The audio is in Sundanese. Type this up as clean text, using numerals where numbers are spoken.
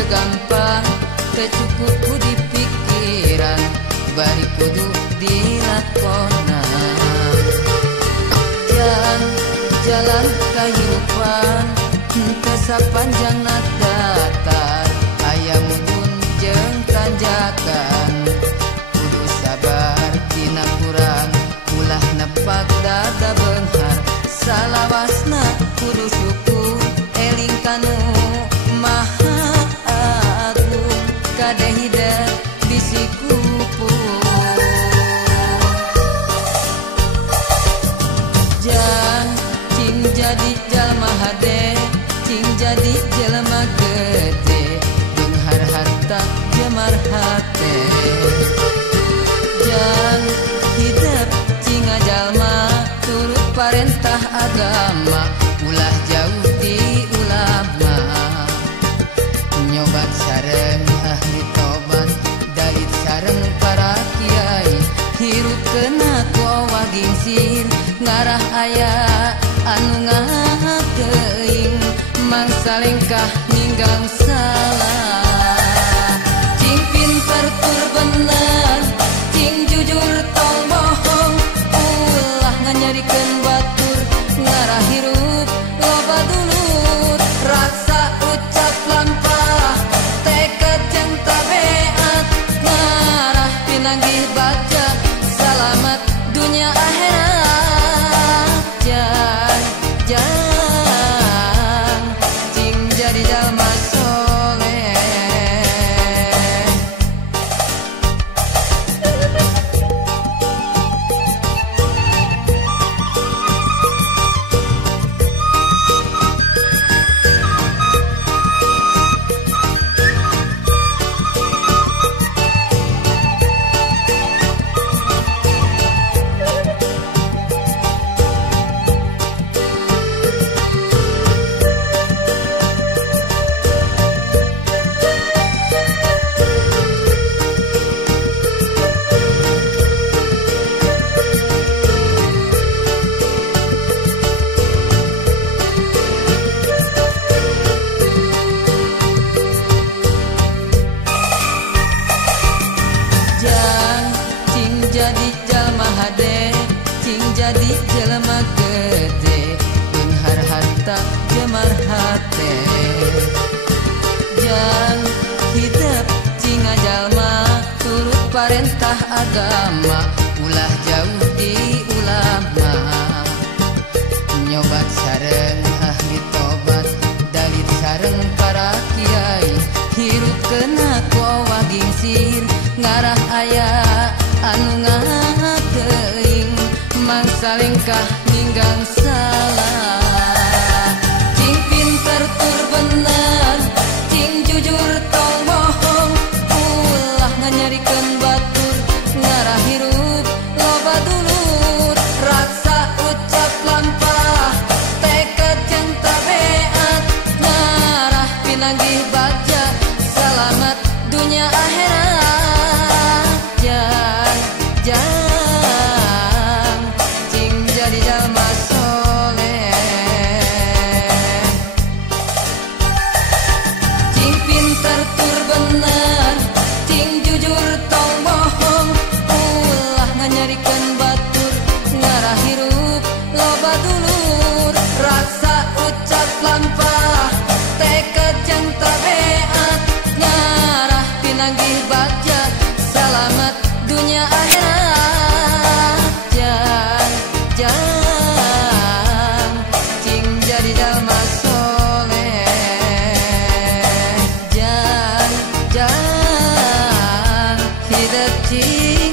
gampang tercukup di pikiran bari kudu dilakonan jalan kehidupan teu sapanjang datar aya mudun jeung tanjakan kudu sabar dina kurang ulah nepak dada beunghar salawasna kudu syukur eling kanu maha agung kadehida bisi kupu jan cing jadi jalma hade cing jadi jalma gede beunghar harta jemar hate jan hidup cing jalma turut parentah agama ulah jauh di ulama nyobat sareng ahli tobat dait sareng para kiai hirup kena kowa gingsir ngarah aya anu ngahakeing mangsa lengkah ninggang salah cing pinter tur bener cing jujur tong bohong ulah nganyarikeun batur ngarah hirup loba dulur raksa ucap lampah tekad jeung tabeat ngarah pinanggih baca selamat dunia akhirat jan cing jadi jalma soleh jadi jalma hade cing jadi jalma gede beunghar harta jemar hate jan hidup cing jalma turut parentah agama ulah jauh di ulama nyobat sareng ahli tobat dalit sareng para kiai hirup kena kowa gingsir ngarah aya anu ngahakeing mangsa lengkah ninggang salah cing pinter tur bener cing jujur tong bohong ulah nganyarikeun batur ngarah hirup loba dulur raksa ucap lampah tekad jeung tabeat ngarah pinanggih baca selamat dunia akhirat jan cing jadi jalma soleh cing pinter tur bener cing jujur tong bohong ulah nganyarikeun batur ngarah hirup loba dulur raksa ucap lampah tekad jeung tabeat ngarah pinanggih baca selamat dunia akhirat jan cing jadi jalma soleh jan hidup cing